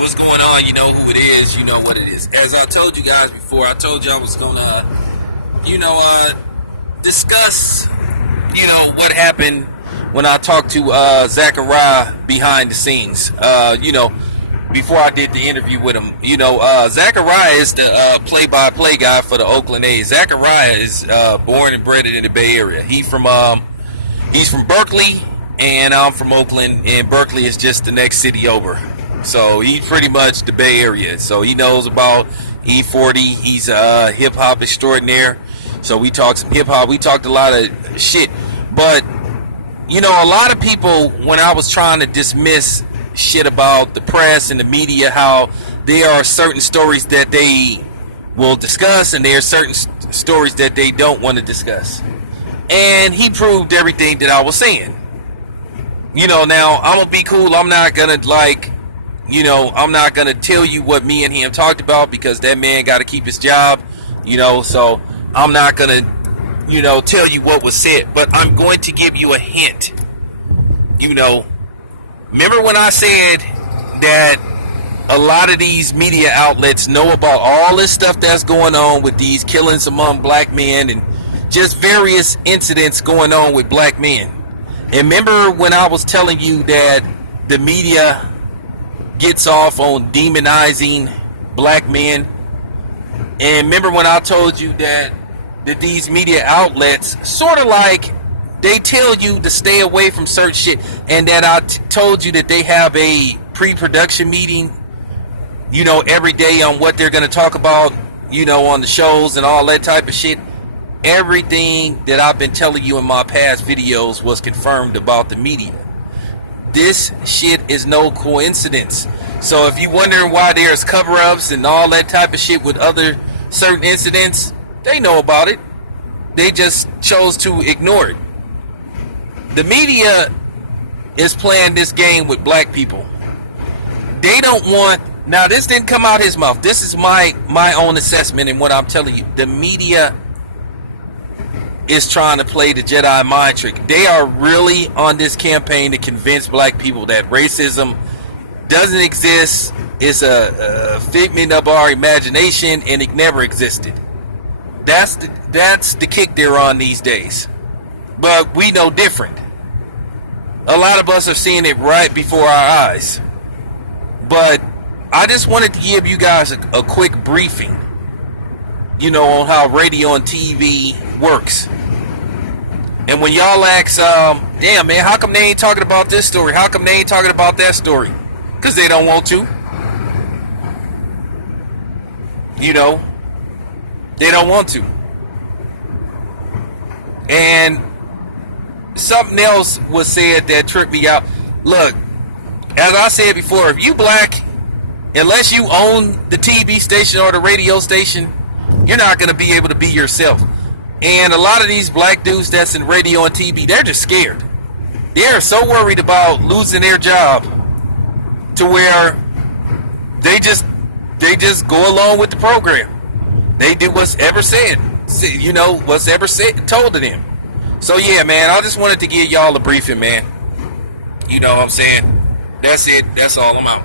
what's going on? You know who it is. You know what it is. As I told you guys before, I told you I was gonna, discuss, what happened when I talked to Zachariah behind the scenes. Before I did the interview with him, Zachariah is the play-by-play guy for the Oakland A's. Zachariah is born and bred in the Bay Area. He's from Berkeley, and I'm from Oakland, and Berkeley is just the next city over. So he's pretty much the Bay Area. So he knows about E40. He's a hip-hop extraordinaire. So we talked some hip-hop. We talked a lot of shit. But, a lot of people, when I was trying to dismiss shit about the press and the media, how there are certain stories that they will discuss and there are certain stories that they don't want to discuss. And he proved everything that I was saying. Now, I'm going to be cool. I'm not going to, I'm not going to tell you what me and him talked about because that man got to keep his job, so I'm not going to, tell you what was said. But I'm going to give you a hint. Remember when I said that a lot of these media outlets know about all this stuff that's going on with these killings among black men and just various incidents going on with black men? And remember when I was telling you that the media gets off on demonizing black men? And remember when I told you that these media outlets sort of like they tell you to stay away from certain shit, and that I told you that they have a pre-production meeting, every day on what they're going to talk about, on the shows and all that type of shit. Everything that I've been telling you in my past videos was confirmed about the media. This shit is no coincidence. So if you're wondering why there's cover-ups and all that type of shit with other certain incidents, they know about it. They just chose to ignore it. The media is playing this game with black people. They don't want... Now, this didn't come out his mouth. This is my own assessment and what I'm telling you. The media is trying to play the Jedi mind trick. They are really on this campaign to convince black people that racism doesn't exist. It's a figment of our imagination, and it never existed. That's the kick they're on these days. But we know different. A lot of us are seeing it right before our eyes. But I just wanted to give you guys a quick briefing, on how radio and TV works. And when y'all ask, damn man, how come they ain't talking about this story? How come they ain't talking about that story? Because they don't want to. They don't want to. And something else was said that tripped me out. Look, as I said before, if you black, unless you own the TV station or the radio station, you're not going to be able to be yourself. And a lot of these black dudes that's in radio and TV, they're just scared. They're so worried about losing their job to where they just go along with the program. They do what's ever said, what's ever said, told to them. So yeah, man, I just wanted to give y'all a briefing, man. You know what I'm saying? That's it. That's all. I'm out.